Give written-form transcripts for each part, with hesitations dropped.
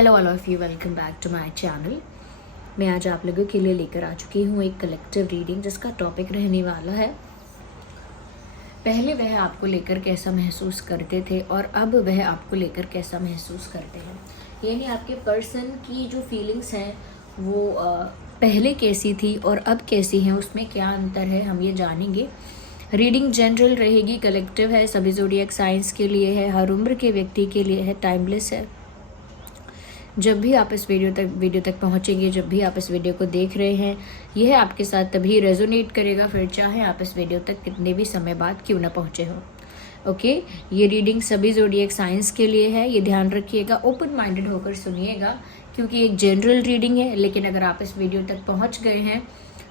Hello all of you, welcome back to my channel. मैं आज आप लोगों के लिए लेकर आ चुकी हूँ एक कलेक्टिव रीडिंग जिसका टॉपिक रहने वाला है पहले वह आपको लेकर कैसा महसूस करते थे और अब वह आपको लेकर कैसा महसूस करते हैं। यानी आपके पर्सन की जो फीलिंग्स हैं वो पहले कैसी थी और अब कैसी हैं, उसमें क्या अंतर है, हम ये जानेंगे। रीडिंग जनरल रहेगी, कलेक्टिव है, सभी ज़ोडिएक साइंस के लिए है, हर उम्र के व्यक्ति के लिए है, टाइमलेस है। जब भी आप इस वीडियो तक पहुंचेंगे, जब भी आप इस वीडियो को देख रहे हैं, यह आपके साथ तभी रेजोनेट करेगा, फिर चाहे आप इस वीडियो तक कितने भी समय बाद क्यों ना पहुंचे हो। ओके, ये रीडिंग सभी ज़ोडिएक साइंस के लिए है, ये ध्यान रखिएगा, ओपन माइंडेड होकर सुनिएगा, क्योंकि एक जनरल रीडिंग है। लेकिन अगर आप इस वीडियो तक पहुँच गए हैं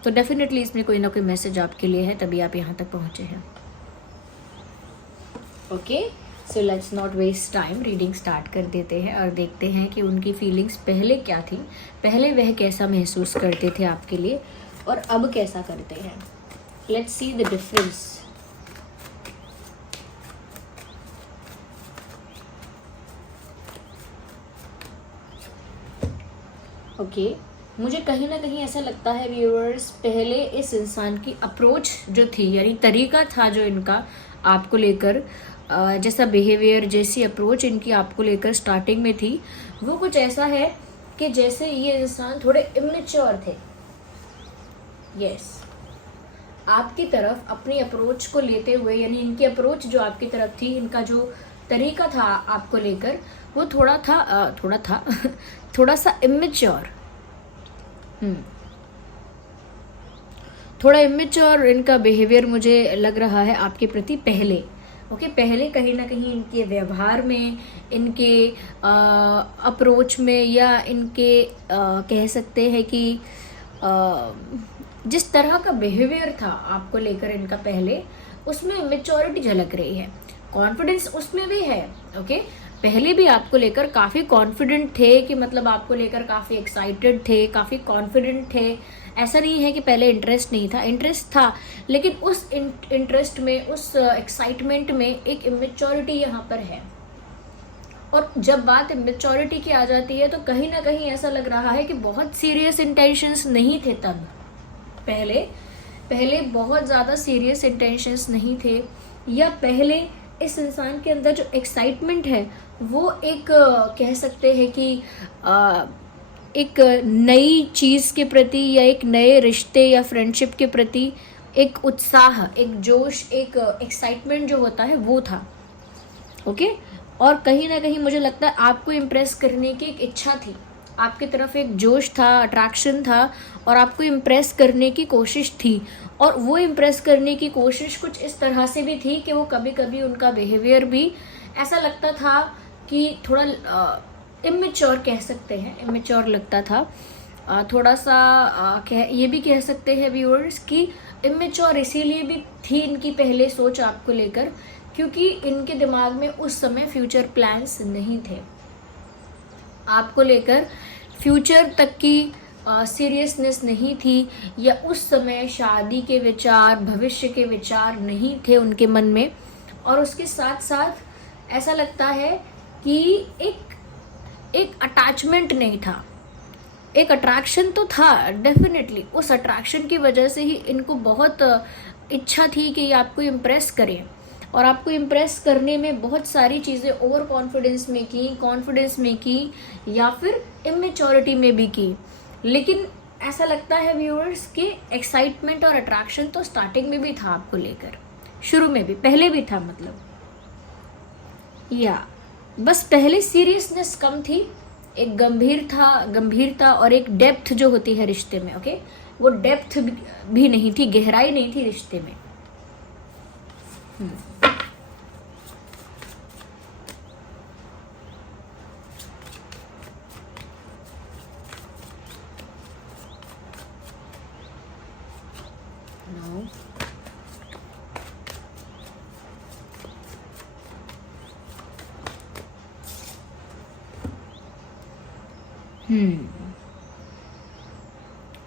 तो डेफिनेटली इसमें कोई ना कोई मैसेज आपके लिए है, तभी आप यहाँ तक पहुँचे हैं। Okay, so let's not waste time, reading start कर देते हैं और देखते हैं कि उनकी फीलिंग्स पहले क्या थी, पहले वह कैसा महसूस करते थे आपके लिए और अब कैसा करते हैं। Let's see the difference. Okay, मुझे कहीं ना कहीं ऐसा लगता है व्यूअर्स, पहले इस इंसान की अप्रोच जो थी, यानी तरीका था जो इनका आपको लेकर, जैसा बिहेवियर, जैसी अप्रोच इनकी आपको लेकर स्टार्टिंग में थी, वो कुछ ऐसा है कि जैसे ये इंसान थोड़े इमेच्योर थे। यस, आपकी तरफ अपनी अप्रोच को लेते हुए, यानी इनकी अप्रोच जो आपकी तरफ थी, इनका जो तरीका था आपको लेकर, वो थोड़ा सा इमेच्योर, थोड़ा इमेच्योर इनका बिहेवियर मुझे लग रहा है आपके प्रति पहले। ओके, पहले कहीं ना कहीं इनके व्यवहार में, इनके अप्रोच में, या इनके कह सकते हैं कि जिस तरह का बिहेवियर था आपको लेकर इनका पहले, उसमें मेच्योरिटी झलक रही है, कॉन्फिडेंस उसमें भी है। ओके, पहले भी आपको लेकर काफ़ी कॉन्फिडेंट थे, कि मतलब आपको लेकर काफ़ी एक्साइटेड थे, काफ़ी कॉन्फिडेंट थे। ऐसा नहीं है कि पहले इंटरेस्ट नहीं था, इंटरेस्ट था, लेकिन उस इंटरेस्ट में, उस एक्साइटमेंट में एक इमेच्योरिटी यहाँ पर है। और जब बात इमेच्योरिटी की आ जाती है तो कहीं ना कहीं ऐसा लग रहा है कि बहुत सीरियस इंटेंशंस नहीं थे तब, पहले बहुत ज़्यादा सीरियस इंटेंशंस नहीं थे, या पहले इस इंसान के अंदर जो एक्साइटमेंट है वो एक कह सकते हैं कि एक नई चीज़ के प्रति, या एक नए रिश्ते या फ्रेंडशिप के प्रति एक उत्साह, एक जोश, एक एक्साइटमेंट जो होता है वो था। ओके, और कहीं ना कहीं मुझे लगता है आपको इम्प्रेस करने की एक इच्छा थी, आपकी तरफ एक जोश था, अट्रैक्शन था, और आपको इम्प्रेस करने की कोशिश थी। और वो इम्प्रेस करने की कोशिश कुछ इस तरह से भी थी कि वो कभी कभी उनका बिहेवियर भी ऐसा लगता था कि थोड़ा इमेच्योर कह सकते हैं, इमेच्योर लगता था, थोड़ा सा ये भी कह सकते हैं व्यूअर्स कि इमेच्योर इसीलिए भी थी इनकी पहले सोच आपको लेकर, क्योंकि इनके दिमाग में उस समय फ्यूचर प्लान्स नहीं थे आपको लेकर, फ्यूचर तक की सीरियसनेस नहीं थी, या उस समय शादी के विचार, भविष्य के विचार नहीं थे उनके मन में। और उसके साथ साथ ऐसा लगता है कि एक अटैचमेंट नहीं था, एक अट्रैक्शन तो था डेफिनेटली, उस अट्रैक्शन की वजह से ही इनको बहुत इच्छा थी कि ये आपको इम्प्रेस करें, और आपको इम्प्रेस करने में बहुत सारी चीज़ें ओवर कॉन्फिडेंस में की, या फिर इमेच्योरिटी में भी की। लेकिन ऐसा लगता है व्यूअर्स कि एक्साइटमेंट और अट्रैक्शन तो स्टार्टिंग में भी था आपको लेकर, शुरू में भी, पहले भी था, मतलब या बस पहले सीरियसनेस कम थी, एक गंभीरता और एक डेप्थ जो होती है रिश्ते में। ओके, वो डेप्थ भी नहीं थी, गहराई नहीं थी रिश्ते में। No.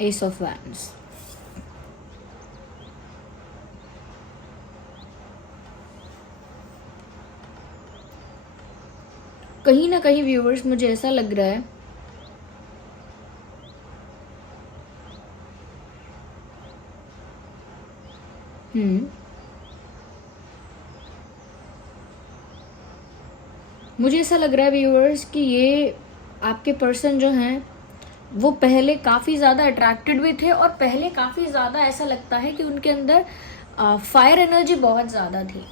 Ace of Wands. कहीं ना कहीं व्यूअर्स मुझे ऐसा लग रहा है मुझे ऐसा लग रहा है व्यूअर्स कि ये आपके पर्सन जो हैं वो पहले काफ़ी ज़्यादा अट्रैक्टेड भी थे, और पहले काफ़ी ज़्यादा ऐसा लगता है कि उनके अंदर फायर एनर्जी बहुत ज़्यादा थी।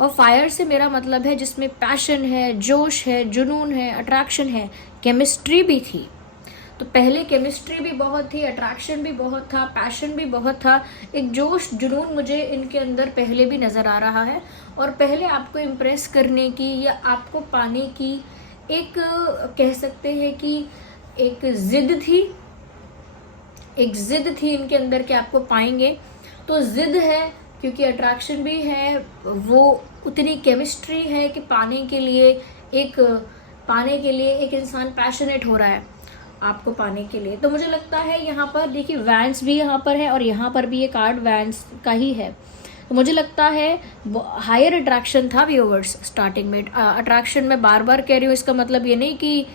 और फायर से मेरा मतलब है जिसमें पैशन है, जोश है, जुनून है, अट्रैक्शन है, केमिस्ट्री भी थी। तो पहले केमिस्ट्री भी बहुत थी, अट्रैक्शन भी बहुत था, पैशन भी बहुत था, एक जोश जुनून मुझे इनके अंदर पहले भी नज़र आ रहा है। और पहले आपको इम्प्रेस करने की या आपको पाने की एक कह सकते हैं कि एक ज़िद थी इनके अंदर कि आपको पाएंगे। तो ज़िद है क्योंकि अट्रैक्शन भी है, वो उतनी केमिस्ट्री है कि पाने के लिए एक इंसान पैशनेट हो रहा है आपको पाने के लिए। तो मुझे लगता है यहाँ पर देखिए वैंस भी यहाँ पर है और यहाँ पर भी ये कार्ड वैंस का ही है। तो मुझे लगता है हायर अट्रैक्शन था व्यूअर्स स्टार्टिंग में। अट्रैक्शन मैं बार बार कह रही हूँ, इसका मतलब ये नहीं कि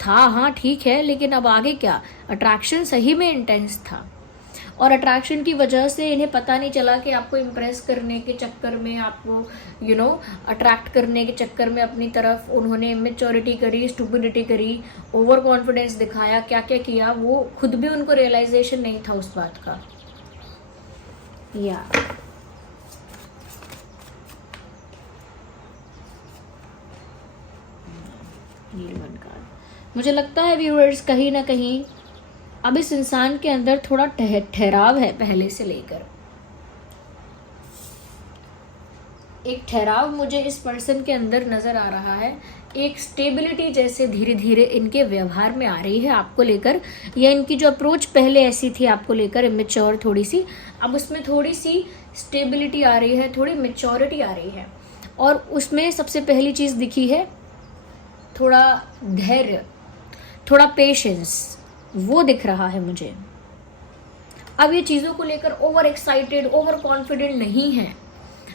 था, हाँ ठीक है, लेकिन अब आगे क्या, अट्रैक्शन सही में इंटेंस था। और अट्रैक्शन की वजह से इन्हें पता नहीं चला कि आपको इम्प्रेस करने के चक्कर में, आपको अट्रैक्ट करने के चक्कर में अपनी तरफ उन्होंने इमेच्योरिटी करी, स्टुपिडिटी करी, ओवर कॉन्फिडेंस दिखाया, क्या क्या किया, वो खुद भी उनको रियलाइजेशन नहीं था उस बात का। या मुझे लगता है व्यूअर्स कहीं ना कहीं अब इस इंसान के अंदर थोड़ा ठहराव है पहले से लेकर। एक ठहराव मुझे इस पर्सन के अंदर नजर आ रहा है, एक स्टेबिलिटी जैसे धीरे धीरे इनके व्यवहार में आ रही है आपको लेकर, या इनकी जो अप्रोच पहले ऐसी थी आपको लेकर इमेच्योर थोड़ी सी, अब उसमें थोड़ी सी स्टेबिलिटी आ रही है, थोड़ी मेच्योरिटी आ रही है। और उसमें सबसे पहली चीज़ दिखी है थोड़ा धैर्य, थोड़ा पेशेंस, वो दिख रहा है मुझे। अब ये चीज़ों को लेकर ओवर एक्साइटेड, ओवर कॉन्फिडेंट नहीं है।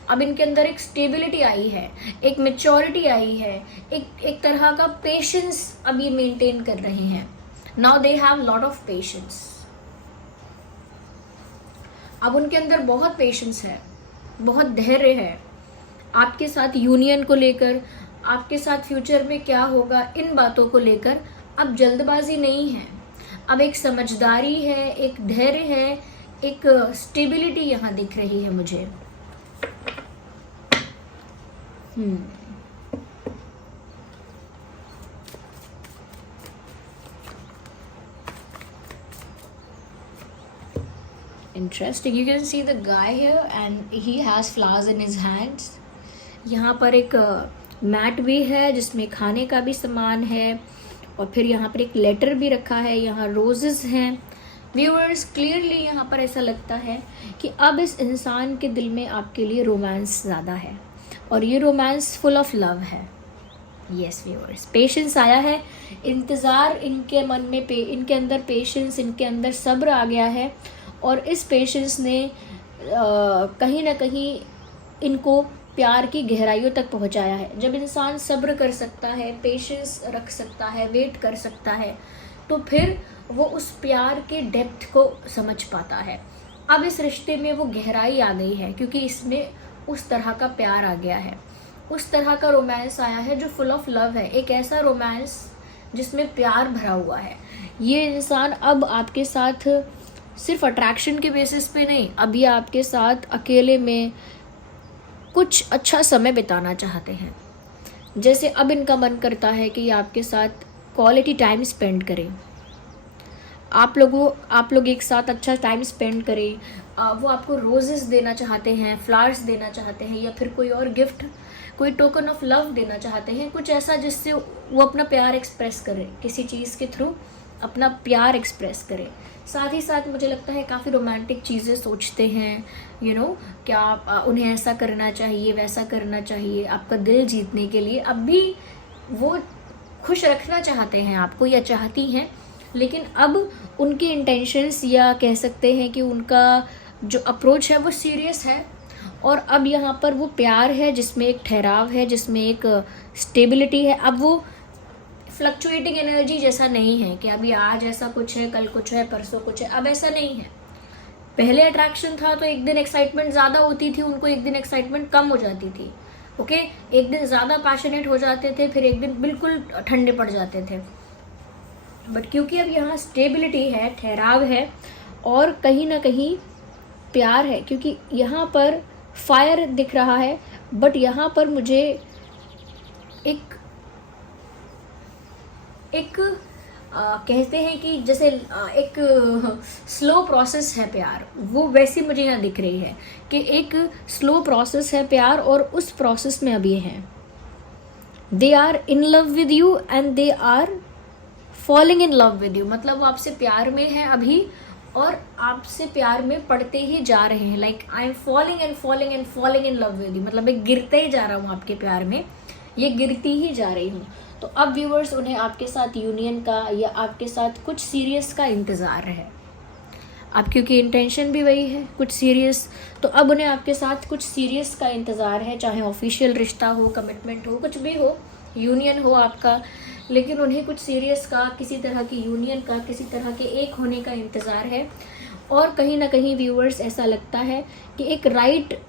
अब इनके अंदर एक स्टेबिलिटी आई है, एक मेच्योरिटी आई है, एक तरह का पेशेंस अब ये मेंटेन कर रहे हैं। Now they have lot of patience. अब उनके अंदर बहुत पेशेंस है, बहुत धैर्य है आपके साथ यूनियन को लेकर, आपके साथ फ्यूचर में क्या होगा इन बातों को लेकर। अब जल्दबाजी नहीं है, अब एक समझदारी है, एक धैर्य है, एक स्टेबिलिटी यहाँ दिख रही है मुझे। Interesting. You can see the guy here and he has flowers in his hands. यहाँ पर एक मैट भी है जिसमें खाने का भी सामान है, और फिर यहाँ पर एक लेटर भी रखा है, यहाँ रोजेस हैं। व्यूअर्स क्लियरली यहाँ पर ऐसा लगता है कि अब इस इंसान के दिल में आपके लिए रोमांस ज़्यादा है, और ये रोमांस फुल ऑफ लव है। यस व्यूअर्स, पेशेंस आया है, इंतज़ार इनके मन में इनके अंदर पेशेंस, इनके अंदर सब्र आ गया है, और इस पेशेंस ने कहीं ना कहीं इनको प्यार की गहराइयों तक पहुंचाया है। जब इंसान सब्र कर सकता है, पेशेंस रख सकता है, वेट कर सकता है, तो फिर वो उस प्यार के डेप्थ को समझ पाता है। अब इस रिश्ते में वो गहराई आ गई है क्योंकि इसमें उस तरह का प्यार आ गया है, उस तरह का रोमांस आया है जो फुल ऑफ लव है, एक ऐसा रोमांस जिसमें प्यार भरा हुआ है। ये इंसान अब आपके साथ सिर्फ अट्रैक्शन के बेसिस पे नहीं, अभी आपके साथ अकेले में कुछ अच्छा समय बिताना चाहते हैं। जैसे अब इनका मन करता है कि आपके साथ क्वालिटी टाइम स्पेंड करें, आप लोग एक साथ अच्छा टाइम स्पेंड करें। वो आपको रोजेस देना चाहते हैं, फ्लावर्स देना चाहते हैं, या फिर कोई और गिफ्ट, कोई टोकन ऑफ लव देना चाहते हैं, कुछ ऐसा जिससे वो अपना प्यार एक्सप्रेस करे, किसी चीज़ के थ्रू अपना प्यार एक्सप्रेस करे। साथ ही साथ मुझे लगता है काफ़ी रोमांटिक चीज़ें सोचते हैं, क्या उन्हें ऐसा करना चाहिए, वैसा करना चाहिए आपका दिल जीतने के लिए। अब भी वो खुश रखना चाहते हैं आपको या चाहती हैं, लेकिन अब उनके इंटेंशंस या कह सकते हैं कि उनका जो अप्रोच है वो सीरियस है, और अब यहाँ पर वो प्यार है जिसमें एक ठहराव है, जिसमें एक स्टेबिलिटी है। अब वो फ्लक्चुएटिंग एनर्जी जैसा नहीं है कि अभी आज ऐसा कुछ है, कल कुछ है, परसों कुछ है, अब ऐसा नहीं है। पहले अट्रैक्शन था तो एक दिन एक्साइटमेंट ज़्यादा होती थी उनको, एक दिन एक्साइटमेंट कम हो जाती थी। ओके, एक दिन ज़्यादा पैशनेट हो जाते थे, फिर एक दिन बिल्कुल ठंडे पड़ जाते थे। बट क्योंकि अब यहाँ स्टेबिलिटी है, ठहराव है और कहीं ना कहीं प्यार है, क्योंकि यहाँ पर फायर दिख रहा है बट यहाँ पर मुझे एक कहते हैं कि जैसे एक स्लो प्रोसेस है प्यार, वो वैसी मुझे यहाँ दिख रही है कि एक स्लो प्रोसेस है प्यार और उस प्रोसेस में अब ये हैं, they are in love with you and they are falling in love with you. मतलब वो आपसे प्यार में है अभी और आपसे प्यार में पड़ते ही जा रहे हैं। Like I am falling and falling and falling in love with you, मतलब मैं गिरते ही जा रहा हूँ आपके प्यार में, ये गिरती ही जा रही हूँ। तो अब व्यूअर्स उन्हें आपके साथ यूनियन का या आपके साथ कुछ सीरियस का इंतज़ार है। अब क्योंकि इंटेंशन भी वही है, कुछ सीरियस, तो अब उन्हें आपके साथ कुछ सीरियस का इंतज़ार है, चाहे ऑफिशियल रिश्ता हो, कमिटमेंट हो, कुछ भी हो, यूनियन हो आपका, लेकिन उन्हें कुछ सीरियस का, किसी तरह की यूनियन का, किसी तरह के एक होने का इंतज़ार है। और कहीं ना कहीं व्यूअर्स ऐसा लगता है कि एक राइट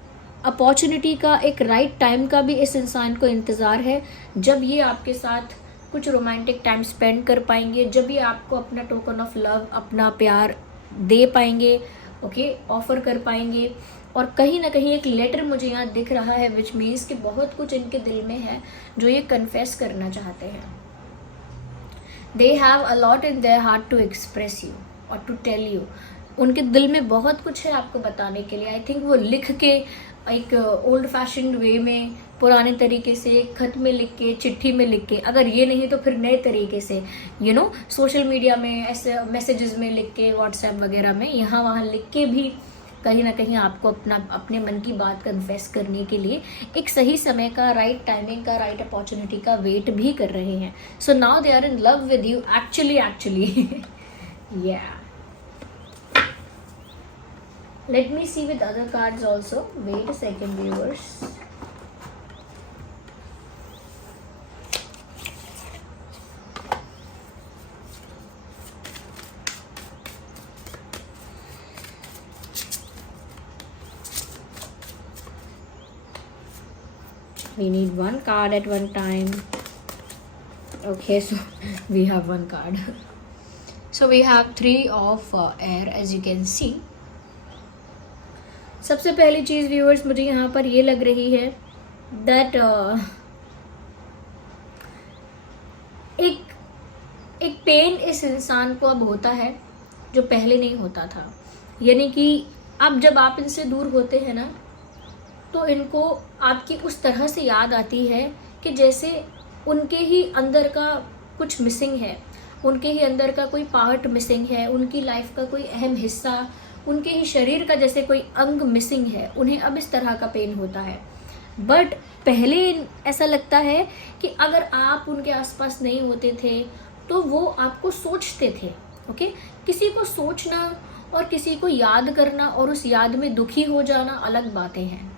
अपॉर्चुनिटी का, एक राइट टाइम का भी इस इंसान को इंतज़ार है, जब ये आपके साथ कुछ रोमांटिक टाइम स्पेंड कर पाएंगे, जब ये आपको अपना टोकन ऑफ लव, अपना प्यार दे पाएंगे, ओके, ऑफर कर पाएंगे। और कहीं ना कहीं एक लेटर मुझे यहाँ दिख रहा है विच मीन्स कि बहुत कुछ इनके दिल में है जो ये कन्फेस करना चाहते हैं। They have a lot in their heart to express you और टू टेल यू। उनके दिल में बहुत कुछ है आपको बताने के लिए। आई थिंक वो लिख के एक ओल्ड फैशन वे में, पुराने तरीके से, खत में लिख के, चिट्ठी में लिख के, अगर ये नहीं तो फिर नए तरीके से, यू नो, सोशल मीडिया में ऐसे मैसेजेस में लिख के, व्हाट्सएप वगैरह में, यहाँ वहाँ लिख के भी कहीं ना कहीं आपको अपने मन की बात कन्फेस करने के लिए एक सही समय का, राइट टाइमिंग का, राइट अपॉर्चुनिटी का वेट भी कर रहे हैं। So now they are in love with you actually yeah. Let me see with other cards also. Wait a second, viewers. We need one card at one time. Okay, so we have one card. So we have three of air, as you can see. सबसे पहली चीज़ viewers मुझे यहाँ पर ये लग रही है that एक पेन इस इंसान को अब होता है जो पहले नहीं होता था। यानी कि अब जब आप इनसे दूर होते हैं ना, तो इनको आपकी उस तरह से याद आती है कि जैसे उनके ही अंदर का कुछ मिसिंग है, उनके ही अंदर का कोई पार्ट मिसिंग है, उनकी लाइफ का कोई अहम हिस्सा, उनके ही शरीर का जैसे कोई अंग मिसिंग है। उन्हें अब इस तरह का पेन होता है। बट पहले ऐसा लगता है कि अगर आप उनके आसपास नहीं होते थे तो वो आपको सोचते थे। ओके, किसी को सोचना और किसी को याद करना और उस याद में दुखी हो जाना अलग बातें हैं।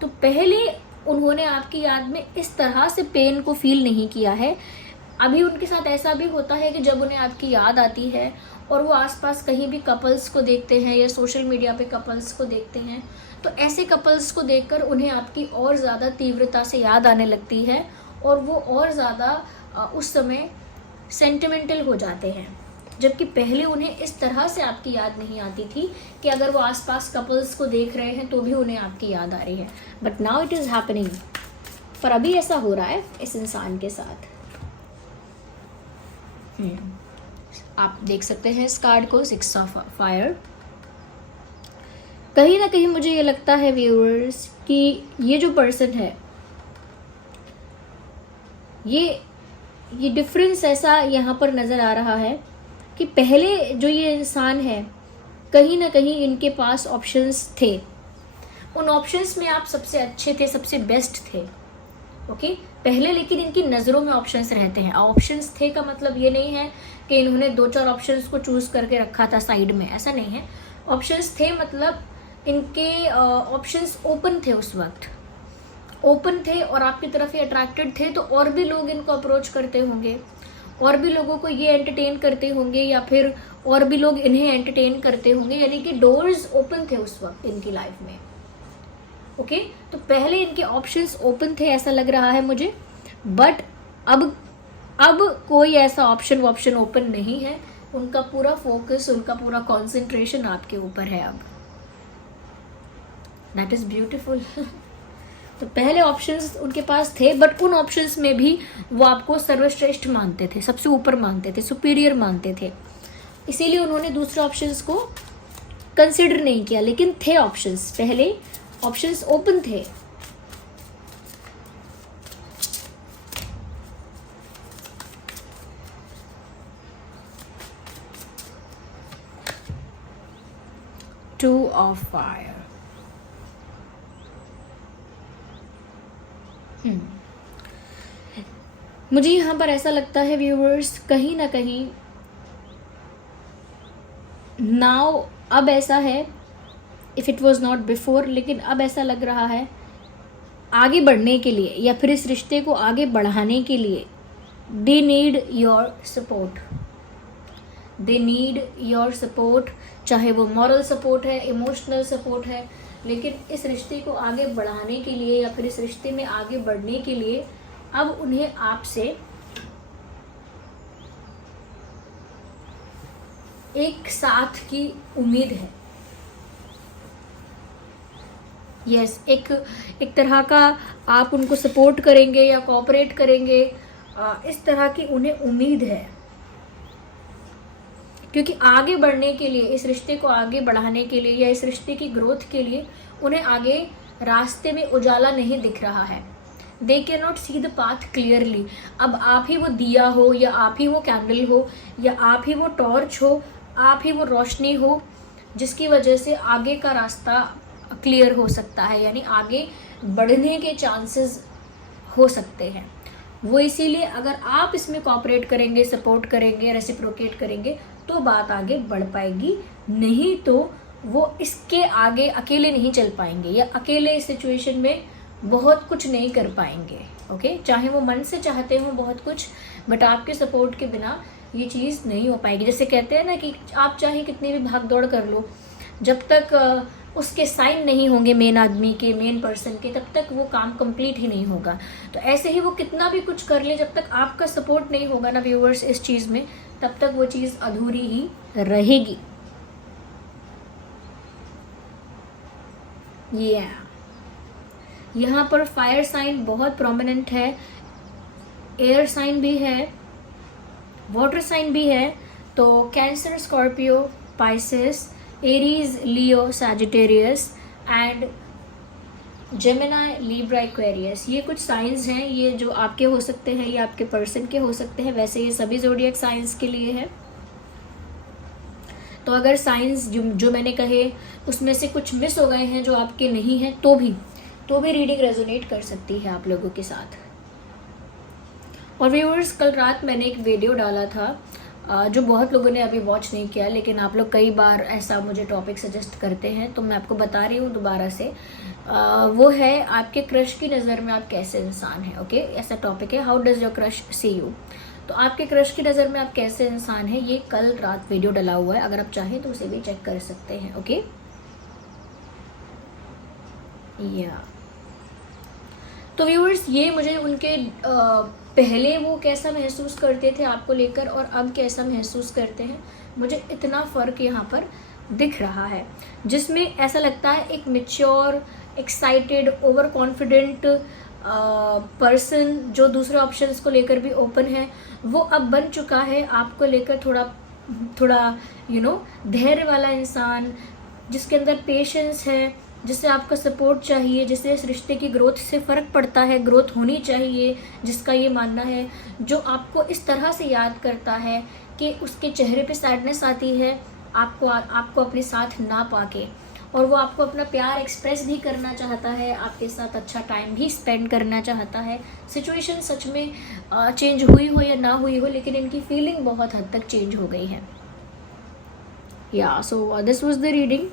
तो पहले उन्होंने आपकी याद में इस तरह से पेन को फील नहीं किया है। अभी उनके साथ ऐसा भी होता है कि जब उन्हें आपकी याद आती है और वो आसपास कहीं भी कपल्स को देखते हैं या सोशल मीडिया पे कपल्स को देखते हैं, तो ऐसे कपल्स को देखकर उन्हें आपकी और ज़्यादा तीव्रता से याद आने लगती है और वो और ज़्यादा उस समय सेंटिमेंटल हो जाते हैं। जबकि पहले उन्हें इस तरह से आपकी याद नहीं आती थी कि अगर वो आसपास कपल्स को देख रहे हैं तो भी उन्हें आपकी याद आ रही है। But now it is happening. पर अभी ऐसा हो रहा है इस इंसान के साथ। आप देख सकते हैं इस कार्ड को, 6 ऑफ फायर। कहीं ना कहीं मुझे ये लगता है व्यूअर्स कि ये जो पर्सन है, ये डिफरेंस ऐसा यहाँ पर नज़र आ रहा है कि पहले जो ये इंसान है, कहीं ना कहीं इनके पास ऑप्शंस थे। उन ऑप्शंस में आप सबसे अच्छे थे, सबसे बेस्ट थे। ओके, पहले लेकिन इनकी नज़रों में ऑप्शंस रहते हैं। ऑप्शंस थे का मतलब ये नहीं है कि इन्होंने 2-4 ऑप्शंस को चूज़ करके रखा था साइड में, ऐसा नहीं है। ऑप्शंस थे मतलब इनके ऑप्शंस ओपन थे, उस वक्त ओपन थे और आपकी तरफ ये अट्रैक्टेड थे, तो और भी लोग इनको अप्रोच करते होंगे, और भी लोगों को ये एंटरटेन करते होंगे, या फिर और भी लोग इन्हें एंटरटेन करते होंगे, यानी कि डोर्स ओपन थे उस वक्त इनकी लाइफ में। ओके, तो पहले इनके ऑप्शंस ओपन थे ऐसा लग रहा है मुझे, बट अब कोई ऐसा ऑप्शन ओपन नहीं है। उनका पूरा फोकस, उनका पूरा कॉन्सेंट्रेशन आपके ऊपर है अब। That is beautiful. तो पहले ऑप्शंस उनके पास थे, बट उन ऑप्शंस में भी वो आपको सर्वश्रेष्ठ मानते थे, सबसे ऊपर मानते थे, सुपीरियर मानते थे, इसीलिए उन्होंने दूसरे ऑप्शंस को कंसिडर नहीं किया। लेकिन थे ऑप्शंस, पहले ऑप्शंस ओपन थे। Two of fire. मुझे यहाँ पर ऐसा लगता है व्यूअर्स, कहीं ना कहीं नाउ अब ऐसा है, if it was not before, लेकिन अब ऐसा लग रहा है आगे बढ़ने के लिए या फिर इस रिश्ते को आगे बढ़ाने के लिए they need your support. They need your support, चाहे वो मॉरल सपोर्ट है, इमोशनल सपोर्ट है, लेकिन इस रिश्ते को आगे बढ़ाने के लिए या फिर इस रिश्ते में आगे बढ़ने के लिए अब उन्हें आपसे एक साथ की उम्मीद है। यस, एक तरह का आप उनको सपोर्ट करेंगे या कोऑपरेट करेंगे, इस तरह की उन्हें उम्मीद है, क्योंकि आगे बढ़ने के लिए, इस रिश्ते को आगे बढ़ाने के लिए या इस रिश्ते की ग्रोथ के लिए उन्हें आगे रास्ते में उजाला नहीं दिख रहा है। They can not see the path clearly. अब आप ही वो दिया हो, या आप ही वो कैंडल हो, या आप ही वो टॉर्च हो, आप ही वो रोशनी हो, जिसकी वजह से आगे का रास्ता क्लियर हो सकता है, यानी आगे बढ़ने के चांसेस हो सकते हैं। वो इसीलिए अगर आप इसमें कोऑपरेट करेंगे, सपोर्ट करेंगे, रेसिप्रोकेट करेंगे तो बात आगे बढ़ पाएगी, नहीं तो वो इसके आगे अकेले नहीं चल पाएंगे, या अकेले इस सिचुएशन में बहुत कुछ नहीं कर पाएंगे। ओके, चाहे वो मन से चाहते हो बहुत कुछ, बट आपके सपोर्ट के बिना ये चीज़ नहीं हो पाएगी। जैसे कहते हैं ना कि आप चाहे कितनी भी भाग दौड़ कर लो, जब तक उसके साइन नहीं होंगे मेन आदमी के, मेन पर्सन के, तब तक वो काम कंप्लीट ही नहीं होगा। तो ऐसे ही वो कितना भी कुछ कर ले, जब तक आपका सपोर्ट नहीं होगा ना व्यूअर्स इस चीज़ में, तब तक वो चीज़ अधूरी ही रहेगी। यहाँ पर फायर साइन बहुत प्रोमिनेंट है, एयर साइन भी है, वाटर साइन भी है। तो cancer, Scorpio, Pisces, Aries, Leo, Sagittarius and Gemini, Libra, Aquarius, ये कुछ साइंस हैं, ये जो आपके हो सकते हैं, ये आपके पर्सन के हो सकते हैं। वैसे ये सभी ज़ोडिएक साइंस के लिए है। तो अगर साइंस जो मैंने कहे उसमें से कुछ मिस हो गए हैं जो आपके नहीं हैं, तो भी रीडिंग रेजोनेट कर सकती है आप लोगों के साथ। और व्यूअर्स, कल रात मैंने एक वीडियो डाला था जो बहुत लोगों ने अभी वॉच नहीं किया, लेकिन आप लोग कई बार ऐसा मुझे टॉपिक सजेस्ट करते हैं, तो मैं आपको बता रही हूँ दोबारा से। वो है आपके क्रश की नज़र में आप कैसे इंसान हैं। ओके, ऐसा टॉपिक है, how does your crush see you. तो आपके क्रश की नज़र में आप कैसे इंसान हैं, ये कल रात वीडियो डला हुआ है, अगर आप चाहें तो उसे भी चेक कर सकते हैं। ओके, या तो व्यूअर्स, ये मुझे उनके पहले वो कैसा महसूस करते थे आपको लेकर और अब कैसा महसूस करते हैं, मुझे इतना फ़र्क यहाँ पर दिख रहा है, जिसमें ऐसा लगता है एक mature, excited, over confident person जो दूसरे ऑप्शंस को लेकर भी ओपन है, वो अब बन चुका है आपको लेकर थोड़ा धैर्य वाला इंसान, जिसके अंदर पेशेंस है, जिससे आपका सपोर्ट चाहिए, जिससे इस रिश्ते की ग्रोथ से फ़र्क पड़ता है, ग्रोथ होनी चाहिए, जिसका ये मानना है, जो आपको इस तरह से याद करता है कि उसके चेहरे पे सैडनेस आती है आपको अपने साथ ना पाके, और वो आपको अपना प्यार एक्सप्रेस भी करना चाहता है, आपके साथ अच्छा टाइम भी स्पेंड करना चाहता है। सिचुएशन सच में चेंज हुई हो या ना हुई हो, लेकिन इनकी फीलिंग बहुत हद तक चेंज हो गई है। या so this was the reading.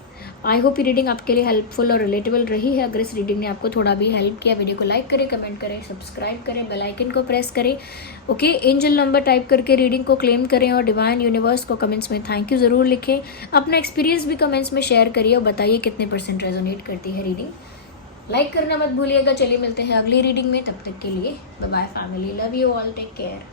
I hope ये रीडिंग आपके लिए हेल्पफुल और रिलेटेबल रही है। अगर इस रीडिंग ने आपको थोड़ा भी हेल्प किया, वीडियो को लाइक करें, कमेंट करें, सब्सक्राइब करें, बेल आइकन को प्रेस करें। ओके, एंजल नंबर टाइप करके रीडिंग को क्लेम करें और डिवाइन यूनिवर्स को कमेंट्स में थैंक यू ज़रूर लिखें। अपना एक्सपीरियंस भी कमेंट्स में शेयर करिए और बताइए कितने % रेजोनेट करती है रीडिंग। लाइक करना मत भूलिएगा। चलिए मिलते हैं अगली रीडिंग में, तब तक के लिए bye bye family, love you all, take care.